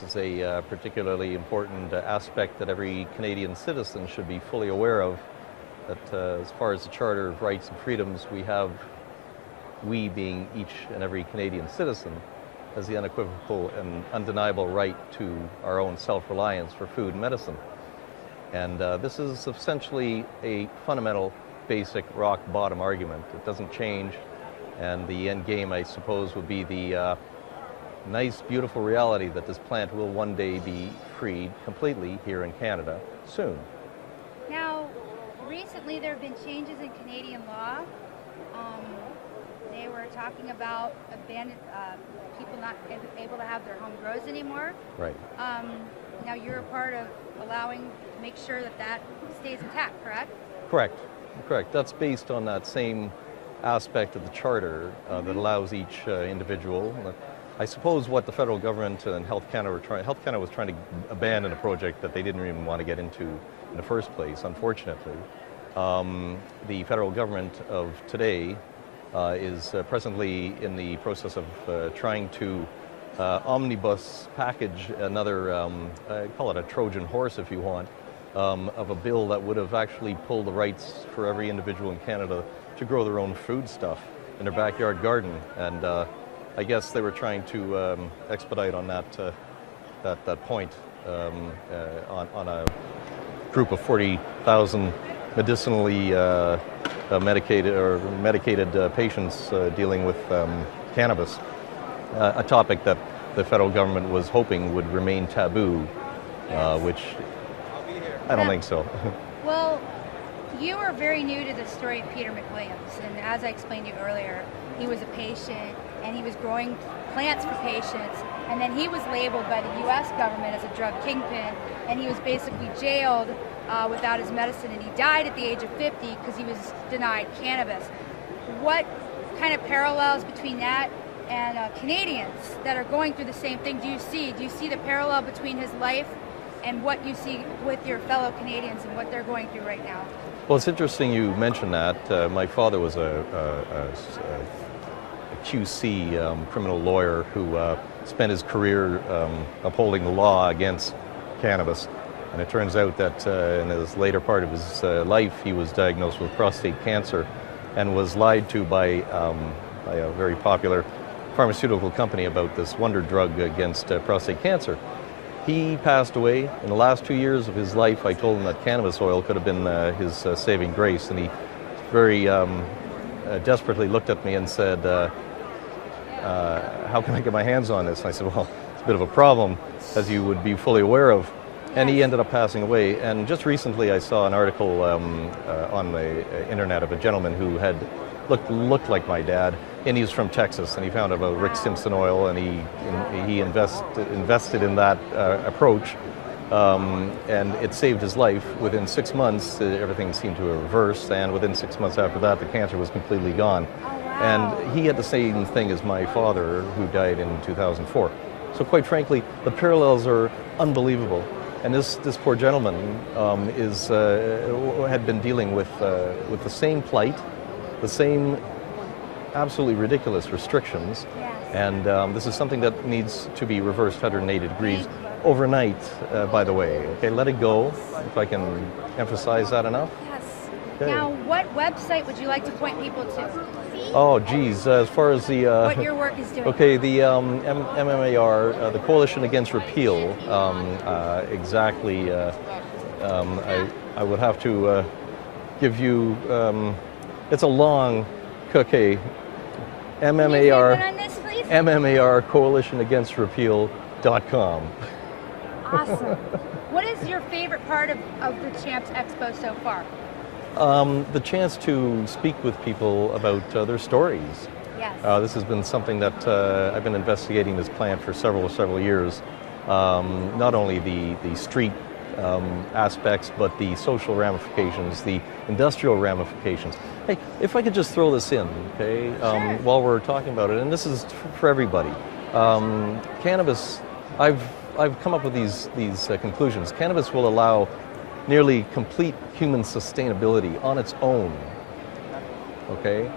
this is a particularly important aspect that every Canadian citizen should be fully aware of, that as far as the Charter of Rights and Freedoms, we being each and every Canadian citizen, has the unequivocal and undeniable right to our own self-reliance for food and medicine. And this is essentially a fundamental, basic, rock-bottom argument. It doesn't change, and the end game, I suppose, would be the nice, beautiful reality that this plant will one day be freed completely here in Canada soon. Now, recently there have been changes in Canadian law. They were talking about people not able to have their home grows anymore. Right. Now you're a part of allowing to make sure that that stays intact, correct? Correct. That's based on that same aspect of the Charter that allows each individual. I suppose what the federal government and Health Canada was trying to abandon a project that they didn't even want to get into in the first place, unfortunately. The federal government of today is presently in the process of trying to omnibus package another, call it a Trojan horse if you want, of a bill that would have actually pulled the rights for every individual in Canada to grow their own food stuff in their backyard garden. And I guess they were trying to expedite on that point on a group of 40,000 medicinally medicated patients dealing with cannabis, a topic that the federal government was hoping would remain taboo, which I don't think so. Well, you are very new to the story of Peter McWilliams, and as I explained to you earlier, he was a patient and he was growing plants for patients, and then he was labeled by the U.S. government as a drug kingpin, and he was basically jailed without his medicine, and he died at the age of 50 because he was denied cannabis. What kind of parallels between that and Canadians that are going through the same thing do you see? Do you see the parallel between his life and what you see with your fellow Canadians and what they're going through right now? Well, it's interesting you mentioned that. My father was a QC criminal lawyer who spent his career upholding the law against cannabis. And it turns out that in his later part of his life, he was diagnosed with prostate cancer and was lied to by a very popular pharmaceutical company about this wonder drug against prostate cancer. He passed away. In the last 2 years of his life, I told him that cannabis oil could have been his saving grace, and he very desperately looked at me and said, how can I get my hands on this? And I said, well, it's a bit of a problem, as you would be fully aware of. And he ended up passing away. And just recently I saw an article on the internet of a gentleman who had looked like my dad, and he was from Texas, and he found out about Rick Simpson oil, and he invested in that approach, and it saved his life. Within 6 months, everything seemed to have reversed, and within 6 months after that, the cancer was completely gone. Oh, wow. And he had the same thing as my father, who died in 2004. So quite frankly, the parallels are unbelievable. And this poor gentleman had been dealing with the same plight, the same absolutely ridiculous restrictions, Yes. and this is something that needs to be reversed 180 degrees overnight, by the way. Okay, let it go, if I can emphasize that enough. Yes. Okay. Now, what website would you like to point people to? Oh, geez, as far as the... what your work is doing. Okay, the MMAR, the Coalition Against Repeal, exactly, I would have to give you, it's a long cookie. MMAR, on this, please? MMAR Coalition Against Repeal.com. Awesome. What is your favorite part of the Champs Expo so far? The chance to speak with people about their stories. Yes. This has been something that I've been investigating this plant for several years. Not only the street aspects, but the social ramifications, the industrial ramifications. Hey, if I could just throw this in, okay, Sure. while we're talking about it, and this is for everybody. Cannabis, I've come up with these conclusions. Cannabis will allow nearly complete human sustainability on its own, okay?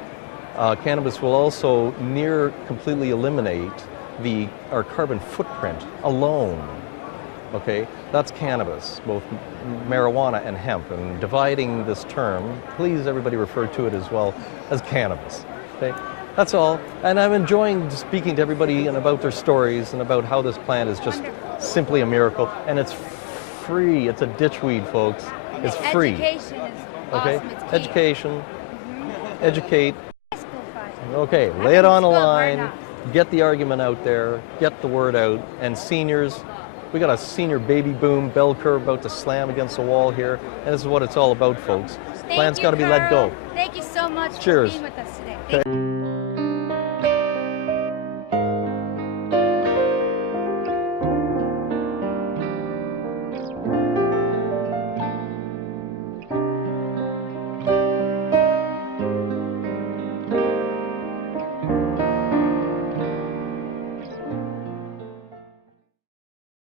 Cannabis will also near completely eliminate our carbon footprint alone, okay, that's cannabis, both marijuana and hemp. And dividing this term, please everybody refer to it as well as cannabis, okay? That's all. And I'm enjoying speaking to everybody and about their stories and about how this plant is just simply a miracle. And it's free. It's a ditchweed, folks. And it's free. Education is Okay? awesome. It's key. Education, educate. High school fun. Okay, I'm lay it in on the school, line, hard get the argument out there, get the word out, and seniors, we got a senior baby boom bell curve about to slam against the wall here, and this is what it's all about, folks. Plants got to be let go. Thank you so much Cheers. for being with us today. Okay.